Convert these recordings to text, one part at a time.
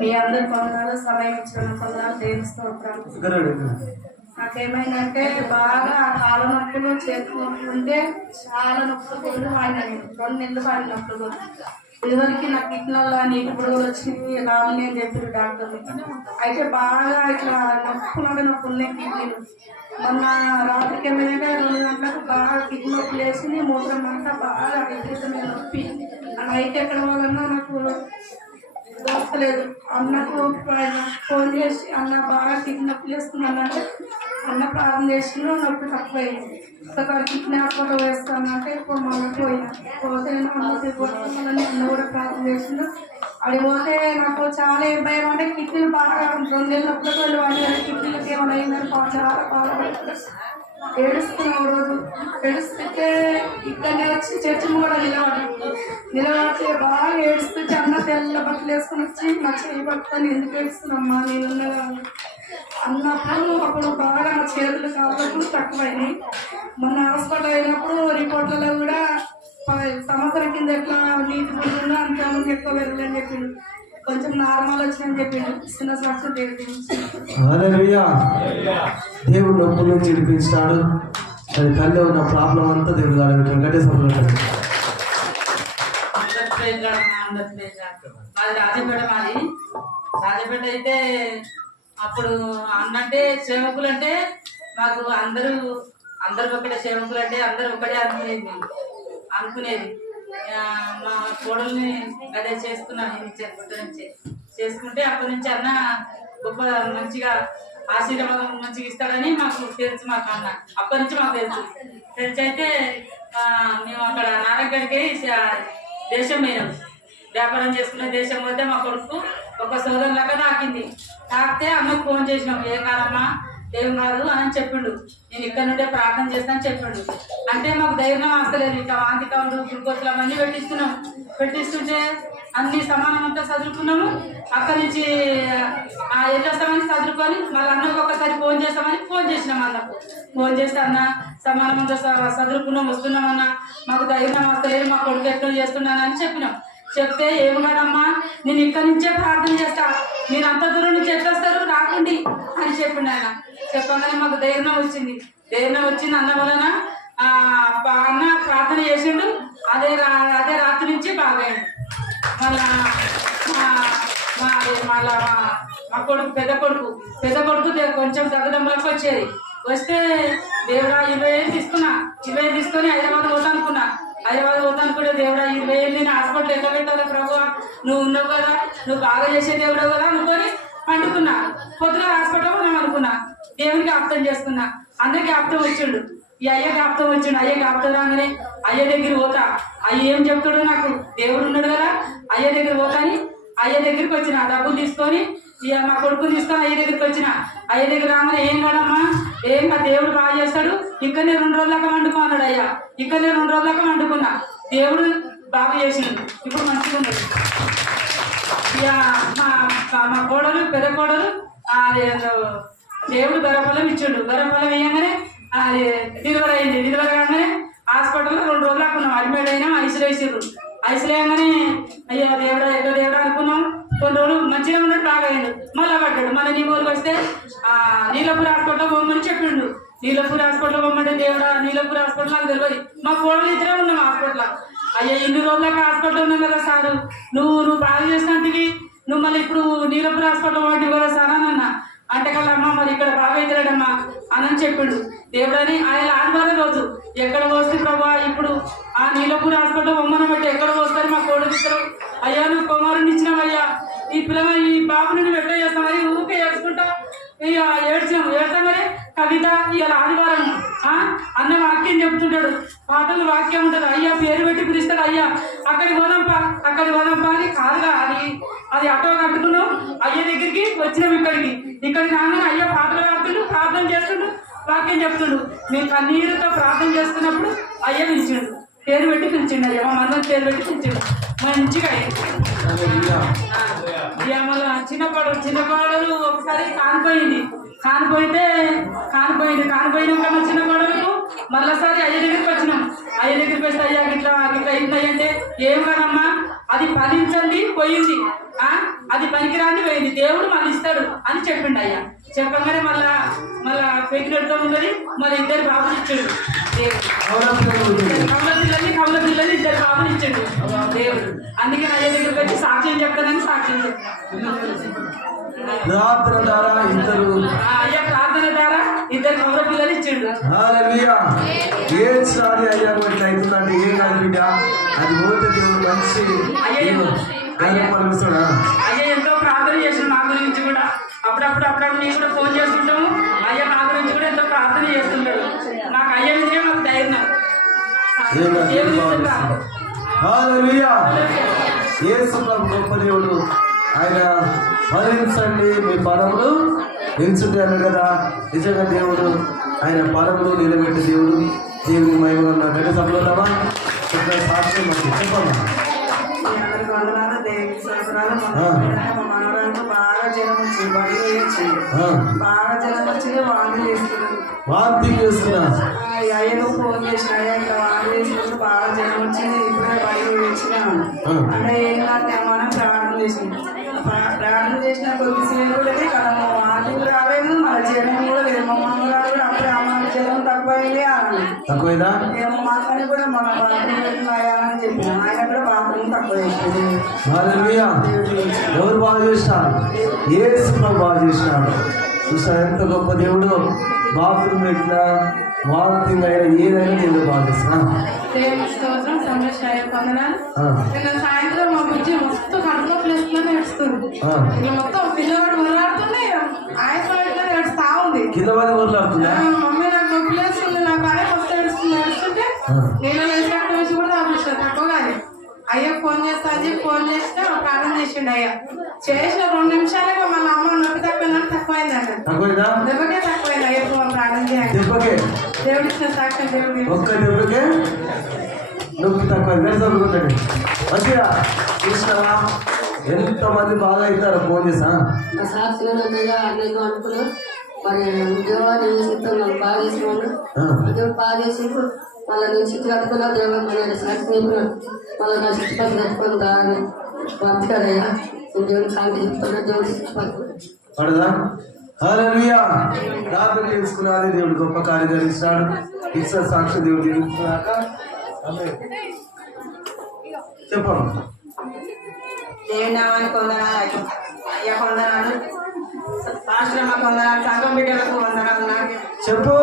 మీ అందరి కొందరు సమయం ఇచ్చిన కొందరు దేవుని స్తోత్రం నాకేమైందంటే బాగా కాళ్ళ నొప్పులు చేతి నొప్పులు ఉంటే చాలా నొప్పులు కొడుకు వాడిన రెండు నెలలు వాడిన నొప్పులు. ఇదివరకు నా కిడ్నీలో నీటి పురుగులు వచ్చింది రావాలి అని చెప్పారు డాక్టర్ అయితే బాగా ఇట్లా నొప్పులు అంటే నొప్పులు ఉన్నాయి కిడ్నీలు. మొన్న రాత్రికి ఏమైందంటే రెండు గంటలకు బాగా కిడ్నీ నొప్పులు లేచింది మూత్రం అంతా బాగా విపరీతమైన నొప్పి. నాకు అయితే ఎక్కడ పోవాలన్నా నాకు దోస్తలేదు. అన్నకు ఫోన్ చేసి అన్న బాగా కిడ్నీ నొప్పి వేసుకున్నానంటే అన్న ప్రారంభం చేసిన నొప్పి తక్కువైంది. ఒకసారి కిడ్నీ హాస్పిటల్ వేస్తానంటే ఇప్పుడు మళ్ళీ పోయినా. పోతే నేను అన్న తిరుగుతుందని అన్న కూడా ప్రారంభం చేసిన అది పోతే నాకు చాలా ఏం భయం అంటే కిడ్నీలు బాగా రెండు నెలలు నొప్పులతో వాళ్ళు వాడి కిడ్నీలకి ఏమైనా అయిందని చాలా బాధపడుతున్నారు ఏడుస్తున్నావు రోజు? ఏడుస్తుంటే ఇక్కడనే వచ్చి చర్చి కూడా నిలబడి నిలబడితే బాగా ఏడుస్తుంటే అన్న తెల్ల బట్టలు వేసుకొని వచ్చి నా చేయి పట్టుకొని ఎందుకు ఏడుస్తున్నామ్మా నేనున్నదా అన్నప్పుడు అప్పుడు బాగా నా చేతులు కాళ్ళకు తక్కువైనాయి. మొన్న హాస్పిటల్ అయినప్పుడు రిపోర్ట్లలో కూడా సంవత్సరం కింద ఎట్లా నీటి పురుగుందో అంత ఎక్కువ వెళ్ళని చెప్పింది కొంచెం నార్మల్ వచ్చిందని చెప్పిండు చిన్న దేవుడి నొప్పుల నుంచి విడిపించాడు అది కళ్ళు ఉన్న ప్రాబ్లం అంతా దేవుడు కాదు కాడ. మాది రాజపేట మాది. రాజపేట అయితే అప్పుడు అన్నంటే సేవకులు అంటే మాకు అందరూ అందరు ఒకటే సేవకులు అంటే అందరూ ఒకటే అనుకునేది. అనుకునేది. మా కోడల్ని అదే చేసుకున్నాను నేను నుంచి చేసుకుంటే అప్పటి నుంచి అన్న గొప్ప మంచిగా ఆశీర్వాదం మంచిగా ఇస్తాడని మాకు తెలుసు మాకు అన్న అప్పటి నుంచి మాకు తెలుసు. తెలిసి అయితే మేము అక్కడ నాటకడికి దేశం పోయినాం వ్యాపారం చేసుకునే దేశం పోతే మా కొడుకు ఒక సోదరులాగా తాకింది. తాకితే అమ్మకు ఫోన్ చేసినాం ఏ కాదమ్మా? ఏం అని చెప్పిండు. నేను ఇక్కడ నుండే ప్రార్థన చేస్తాను చెప్పిండు. అంటే మాకు ధైర్యం వస్తలేదు ఇట్లా వాంతి కౌంటు గ్లూకోజ్లు అవన్నీ పెట్టిస్తున్నాం. పెట్టిస్తుంటే అన్ని సమానం అంతా చదువుకున్నాము అక్కడి నుంచి ఆ, వెళ్ళొస్తామని చదువుకొని మళ్ళీ అన్నకు ఒకసారి ఫోన్ చేస్తామని ఫోన్ చేసినాం అన్నకు ఫోన్ చేస్తే అన్న సమానం అంతా చ- చదువుకున్నాం వస్తున్నామన్న మాకు ధైర్యం వస్తలేదు మా కొడుకు ఎట్లా చేస్తున్నానని చెప్పినాం. చెప్తే ఏమి కాదమ్మా నేను ఇక్కడి నుంచే ప్రార్థన చేస్తా. మీరు అంత దూరం నుంచి ఎట్లొస్తారు? రాకండి అని చెప్పిండు ఆయన. చెప్పగానే మాకు ధైర్యం వచ్చింది. ధైర్యం వచ్చింది అన్న వలన ఆ, అన్న ప్రార్థన చేసిండు. అదే రా- అదే రాత్రి నుంచి బాగాయండు మళ్ళా మళ్ళా మా మా కొడుకు పెద్ద కొడుకు పెద్ద కొడుకు కొంచెం కొంచెం వరకు వచ్చేది. వస్తే దేవుడా ఇరవై ఏళ్ళు తీసుకున్నా. ఇరవై తీసుకొని హైదరాబాద్ పోతా అనుకుంటే దేవుడా ఇరవై ఏళ్ళు నేను హాస్పిటల్ ఎట్లా పెట్టాలా ప్రభు? నువ్వు ఉన్నావు కదా నువ్వు బాగా చేసే దేవుడు కదా అనుకొని పండుకున్నా. పొద్దున హాస్పిటల్ పోదాం అనుకున్నా. దేవునికి ఆప్తం చేసుకున్నా. అందరికి ఆప్తం వచ్చిండు. ఈ అయ్య కాపుతం వచ్చిండు. అయ్య కాపుతం రాగానే అయ్య దగ్గర పోతా. అయ్య ఏం చెప్తాడు నాకు దేవుడు ఉన్నాడు కదా అయ్య దగ్గర పోతా అని అయ్య దగ్గరికి వచ్చిన. డబ్బులు తీసుకొని ఇక మా కొడుకుని తీసుకొని అయ్య దగ్గరికి వచ్చిన. అయ్య దగ్గర రాగానే ఏం కాదమ్మా? ఏం కాదు దేవుడు బాగా చేస్తాడు. ఇక్కడనే రెండు రోజులక వండుకో అన్నాడు అయ్యా. ఇక్కడనే రెండు రోజులక వండుకున్నా దేవుడు బాగా చేసిండు ఇప్పుడు మంచిగా ఉన్నాడు ఇక మా మా- కోడలు పెద్ద కోడలు దేవుడు గర్భఫలం ఇచ్చిండు. గర్భఫలం వేయగానే అది డెలివరీ అయింది. డెలివరీ కాగానే హాస్పిటల్లో రెండు రోజులు అనుకున్నాం అడ్మిట్ అయినా ఐసులు వేసిర్రు. ఐసులు వేయగానే దేవుడా ఎక్కడ దేవుడా అనుకున్నాం. కొన్ని రోజులు మంచిగా ఉన్నాడు బాగా అయ్యాడు మళ్ళీ పడ్డాడు. మళ్ళీ నీ ఊరికి వస్తే నీలపూర్ హాస్పిటల్లో పోమని చెప్పిండు. నీలపూర్ హాస్పిటల్లో పోమంటే దేవుడా నీలపూర్ హాస్పిటల్ నాకు తెలియదు మా కోడలు ఇద్దరే ఉన్నాం హాస్పిటల్ అయ్యా ఇన్ని రోజులకు హాస్పిటల్ ఉన్నావు కదా సారు? నువ్వు నువ్వు బాగా చేసినందుకు నువ్వు మళ్ళీ ఇప్పుడు నీలపూర్ హాస్పిటల్ వాటి కదా సార్ అని అన్న. అంటే కల్లా అమ్మ మరి ఇక్కడ బాగా అవుతాడమ్మా అని చెప్పిండు. దేవుడని ఆయన ఆదివారం రోజు ఎక్కడ పోస్తే ప్రభా ఇప్పుడు ఆ నీలపూర్ హాస్పిటల్ బొమ్మను బట్టి ఎక్కడ పోస్తారు మా కోడలు అయ్యా నువ్వు కుమారుని ఇచ్చినావయ్యా. ఈ పిల్లగా ఈ బాబుని నువ్వు ఎట్లా చేస్తామని ఊరికే ఏడ్చుకుంటా? ఇక ఏడ్చాం ఏడుతాం మరి? కవిత ఇవాళ ఆదివారం. ఆ? అన్న వాక్యం చెప్తుంటాడు. పాటలు వాక్యం ఉంటుంది. అయ్యా పేరు అయ్యా అక్కడి పోదాంపా అక్కడి పోదాంపా అని కాదుగా అది అది ఆటో కట్టుకున్నాం. అయ్య దగ్గరికి వచ్చినాం ఇక్కడికి. ఇక్కడికి రాగానే అయ్య పాటలు పాడుతుండు ప్రార్థన చేస్తుండు వాక్యం చెప్తుండు. మేము కన్నీరుతో ప్రార్థన చేస్తున్నప్పుడు అయ్య పిలిచిండు. పేరు పెట్టి పిలిచిండు అయ్యా మా పేరు పెట్టి పిలిచిండు. మంచిగా మళ్ళా చిన్న పడవ చిన్న పడవలు ఒకసారి కానిపోయింది. కానిపోయితే కానిపోయింది కానిపోయినాక మా చిన్న పడవలకు మళ్ళీసారి అయ్య దగ్గరికి వచ్చినాం. అయ్య దగ్గరికి వస్తే అయ్యా ఇట్లా ఇట్లా అయింది అంటే ఏం కాదమ్మా? అది ఫలించండి పోయింది. అది పనికిరాని పోయింది. దేవుడు మళ్ళీ ఇస్తాడు అని చెప్పిండు అయ్యా. చెప్పగానే మళ్ళా మళ్ళా పెట్టినట్టు ఉన్నది మళ్ళీ ఇద్దరు బాబులు ఇచ్చాడు. దేవుడు. అవునా పిల్లలు? కమల పిల్లల్ని కమల పిల్లల్ని ఇద్దరు బాబులు ఇచ్చాడు. దేవుడు. అందుకే అయ్య దగ్గరికి వచ్చి సాక్ష్యం చెప్తానని సాక్ష్యం చెప్తాను ప్రార్థన ద్వారా ఇద్దరు ఆ అయ్యా ప్రార్థన ద్వారా ఇద్దరు కమల పిల్లలు ఇచ్చిండు. ఏ సారి అయ్యా ఇట్లా అవుతుందంటే ఏం కాదు బిడ్డ. అది పోతే దేవుడు మంచి దేవుడు. పలుకుతాడా అయ్యా. ఎంతో ప్రార్థన చేసిన నా గురించి కూడా. అప్పుడప్పుడు అప్పుడప్పుడు నేను కూడా ఫోన్ చేసుకుంటాము అయ్యా నా గురించి కూడా ఎంతో ప్రార్థన చేస్తుంటాడు నాకు అయ్య మీదే మాకు ధైర్యం దేవుని ఇష్టం. హల్లెలూయా యేసు ప్రభు గొప్ప దేవుడు. ఆయన భరించండి మీ పదములు నిల్చుంటే అన్నాడు కదా. నిజంగా దేవుడు ఆయన పదములు నిలబెట్టే దేవుడు. దేవుని మహిమ ఉన్న గడ్డ ఇక్కడ సాక్ష్యం చెప్పమ్మా వాంతి చేస్తున్నా. అయ్యకు ఫోన్ చేసిన అయ్యా ఇట్లా వాళ్ళు చేసినప్పుడు బాగా జనం వచ్చింది ఇప్పుడే బడి వచ్చినాము ఆ. అంటే ఏం కాదు మనం ప్రార్థన చేసింది ప్రా- ప్రార్థన చేసిన కొద్దిసేపు కూడా కదా వాళ్ళు రాలేదు మన జనం కూడా లేదు. మా కూడా అప్పుడే అమ్మ తక్కువైంది తక్కువైందా? కూడా మన బాత్రూమ్ చెప్పిన. ఆయన కూడా బాత్రూమ్ తక్కువ చేసింది ఎవరు బాగా చేసినారు ప్రభు బాగా చేసినాడు. చూసా ఎంత గొప్ప దేవుడు. బాత్రూమ్ పెట్టినా వాంతింగ్ అయినా ఏదైనా దేవుడు దేవుని స్తోత్రం నిన్న సాయంత్రం మా బుజ్జి మొత్తం కడుపులో ఇక మొత్తం పిల్లవాడు ఉంది. కింద మమ్మీ నాకు నేను వేసినట్టు కూడా అయ్యా ఫోన్ చేస్తా అని చెప్పి ఫోన్ చేస్తే ప్రార్థన చేసిండు అయ్యా. చేసిన రెండు నిమిషాలే మన అమ్మ నొప్పి తక్కువ తక్కువైంది? అన్న తక్కువైందా దెబ్బకే తక్కువైంది అయ్యప్ప ప్రార్థన చేయాలి దెబ్బకే? దేవుడు సాక్ష్యం దేవుడు ఒక్క దెబ్బకే? నొప్పి తక్కువ చదువుకుంటాడు మంచిగా చూసినావా? ఎంతమంది బాగా అవుతారో ఫోన్ చేసా మా సాక్షిగా అన్నయ్య అన్నయ్య అనుకున్నా. మరి ఉద్యోగాలు చేసిస్తాం మనం బాగా చేసినాను ఉద్యోగం బాగా చేసి మళ్ళీ నేను చిట్టు కట్టుకున్నా దేవుడు మన సాక్షి చెప్పినాడు మళ్ళీ నా కట్టుకొని దాని బతకడయ్యా నేను దేవుడు చెప్తున్నా పడదా. హల్లెలూయా. ప్రార్థన చేసుకున్నది దేవుడు గొప్ప కార్యం జరిగిస్తాడు. ఇచ్చే సాక్షి దేవుడు జీవిస్తున్నాక చెప్పమ్మా దేవుని నామానికి వందనాలు. అయ్యా వందనాలు. ఆశ్రమ వందనాలు. సంఘం బిడ్డలకు వందనాలు. నాకు. చెప్పు.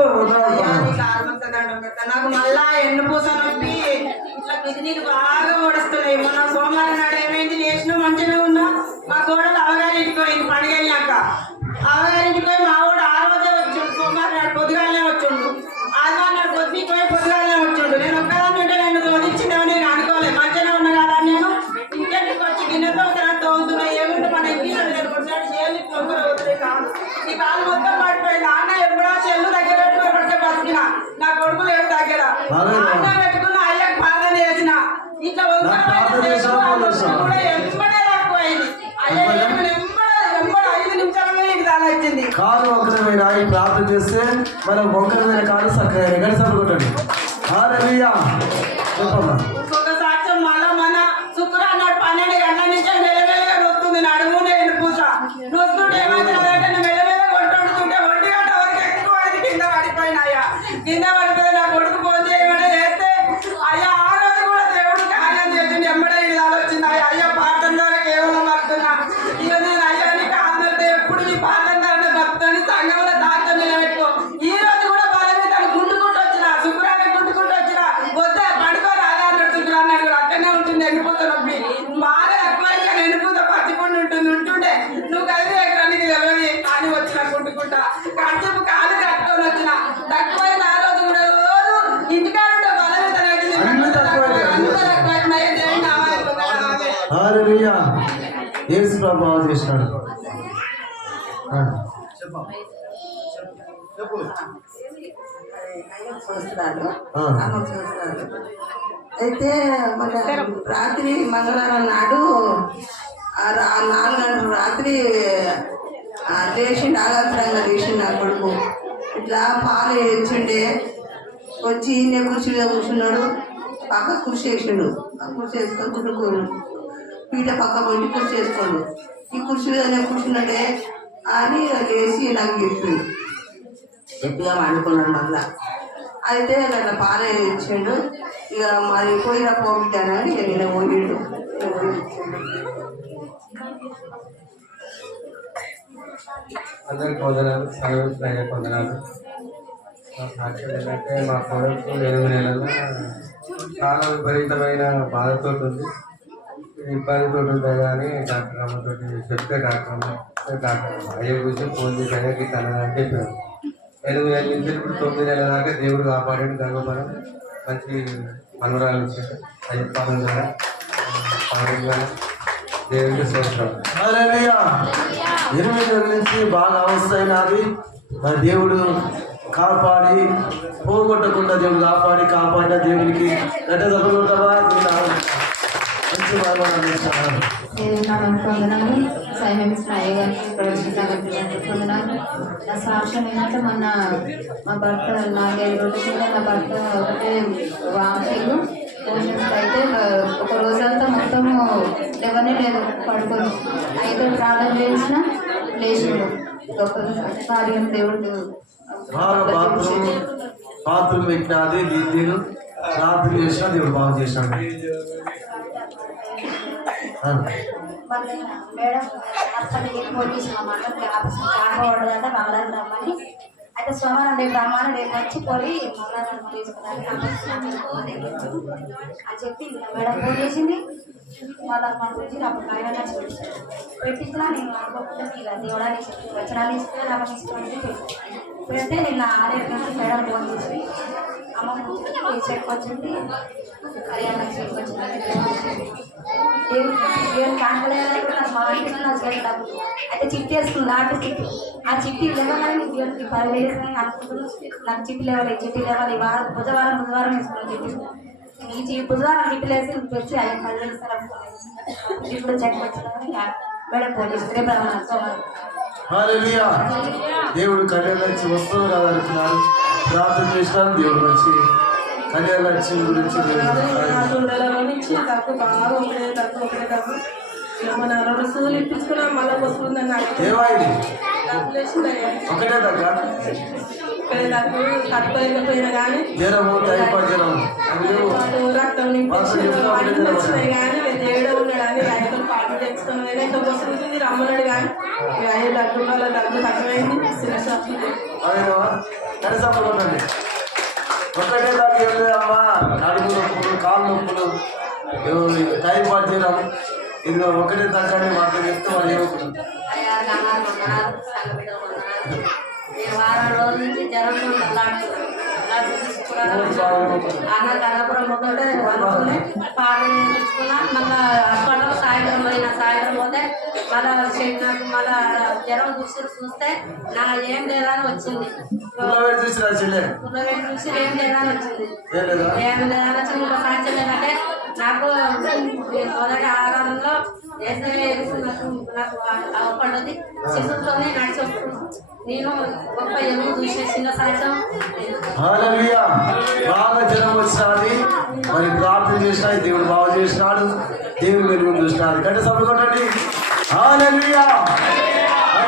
కాలు వంకరమైన ప్రార్థన చేస్తే మనం వంకరమైన కాలు చక్కగా ఎగడి సరుకుంటాడు చెప్పమ్మా. యేసు ప్రభు బాగా చేసినాడు. అయితే మన రాత్రి మంగళవారం నాడు నాలుగు గంటల రాత్రి ఆ లేచి నాగాత్రంగా లేచి నా కొడుకు ఇట్లా పాలు ఇచ్చిండే వచ్చి ఈయన కుర్చీ మీద కూర్చున్నాడు. పక్క కుర్చీ వేసిండు. కుర్చీ వేసుకొని కుట్టుకోను పీట పక్క పెట్టి కుర్చీ వేసుకోండు ఈ కుర్చీ మీద నేను కూర్చున్నాడే అని లేచి నాకు చెప్పింది గట్టిగా వండుకున్నాడు మళ్ళా. అయితే నన్ను పాలే ఇచ్చిండు. ఇక మరి పోయినా పోబిట్టానని నేను పోయిండు. అందరికి వందనాలు సర్వీస్ వందనాలు. మా సాక్ష్యం ఏంటంటే మా కొడుకు ఎనిమిది నెలల చాలా విపరీతమైన బాధతో ఉంది. ఇబ్బందితో ఉంటుంది కానీ డాక్టర్ అమ్మతో చెప్తే డాక్టర్ అమ్మ డాక్టర్ అమ్మ. అయ్యే గురించి ఫోన్ చేసి అయ్యకి తనని చెప్పారు. ఎనిమిది నెలల నుంచి ఇప్పుడు తొమ్మిది నెలల దాకా దేవుడు కాపాడాడు గర్వపడం మంచి మనవరాలు ఇచ్చాడు అయ్యప్ప ద్వారా పౌరంగా దేవుడికి స్తోత్రం. హల్లెలూయా. ఎనిమిది నెలల నుంచి బాగా అవస్థ అయినది. మరి దేవుడు కాపాడి పోగొట్టకుండా దేవుడు కాపాడి కాపాడిన దేవునికి గడ్డ తగ్గుతుంటావా నా సాక్ష్యం ఏంటంటే మొన్న మా భర్త నాలుగైదు రోజుల కింద నా భర్త ఒకటే వాకింగ్ అయితే ఒక రోజంతా మొత్తం ఎవరిని లేదు పడుకొని అయితే ప్రాణం చేసిన లేచిండు గొప్ప కార్యం దేవుడు బాగా బాత్రూమ్ పెట్టినది దీదీలు రాత్రి చేసిన దేవుడు బాగా చేసినాడు. ఆ. మేడం హాస్పిటల్కి ఫోన్ చేసినామాట ఆపరేషన్ కాకపోవడదంటే మంగళవారం రమ్మని. అయితే సోమవారం రేపు రమ్మని రేపు వచ్చి పోయి మంగళవారం తీసుకున్నాను అని చెప్పి మేడం ఫోన్ చేసింది. మళ్ళీ పంపించి అప్పుడు కాయగా పెట్టించినా నేను అనుకోకుండా ఇక దేవుడానికి వచనాలు ఇస్తే నాకు తీసుకొని పెడితే నేను ఆరేడు నుంచి మేడం ఫోన్ చేసి చెక్ వచ్చింది కళ్యాణం చెక్ వచ్చింది దేవుడు మా ఇంటిలో నా అయితే చిట్టి వేసుకుంది ఆటో చిట్టి ఆ చిట్టి లేవగానే నీకు దేవుడికి పది వేసుకుని అనుకుంటున్నాను నాకు చిట్టి లేవాలి చిట్టి లేవాలి వారం బుధవారం బుధవారం వేసుకున్నాను చిట్టి ఈ బుధవారం చిట్టి లేసి వచ్చి ఆయన పది వేలు అనుకున్నాను ఇప్పుడు చెక్ వచ్చిందని మేడం పోలీసు రేపు దేవుడు కళ్యాణ వస్తుంది కదా ప్రార్థన చేసినాను దేవుడు వచ్చి కళ్యాణ లక్ష్మి గురించి బాగా ఒకటే దగ్గర తెచ్చుకున్నాయి ఇంకా వస్తుంది రమ్మన్నాడు కానీ డబ్బులు తక్కువైంది చిన్న ఒకటే దానికి ఏం లేదమ్మా. నడుము నొప్పులు కాళ్ళు నొప్పులు. టైఫాయిడ్ చేయడం. ఇది ఒకటే తగ్గని మాకు చెప్తే వాళ్ళు ఏమవుతుంది అయ్యా వారం రోజుల నుంచి జ్వరం అన్న పోతుంటే వండుకుని హాస్పిటల్ సాయంత్రం పోయిన సాయంత్రం పోతే మళ్ళా నాకు మళ్ళా జ్వరం చూసి చూస్తే నా ఏం లేదని వచ్చింది. కుర్రవేటి చూసి ఏం లేదని వచ్చింది. ఏం లేదా? ఏం లేదని వచ్చింది. ఇంకో సాక్ష్యం ఏంటంటే నాకు మొదటి ఆహారంలో ఏసఐ నాకు నాకు అవపడ్డది శిశువుతోనే నేను గొప్ప ఎరువు చూసిన చిన్న సాక్ష్యం హల్లెలూయా. బాగా జనం వచ్చినది మరి ప్రార్థన చేసినా దేవుడు బాగా చేసినాడు. దేవుడు వెలుగు చూసినాడు గంట సభ కొట్టండి. Hallelujah.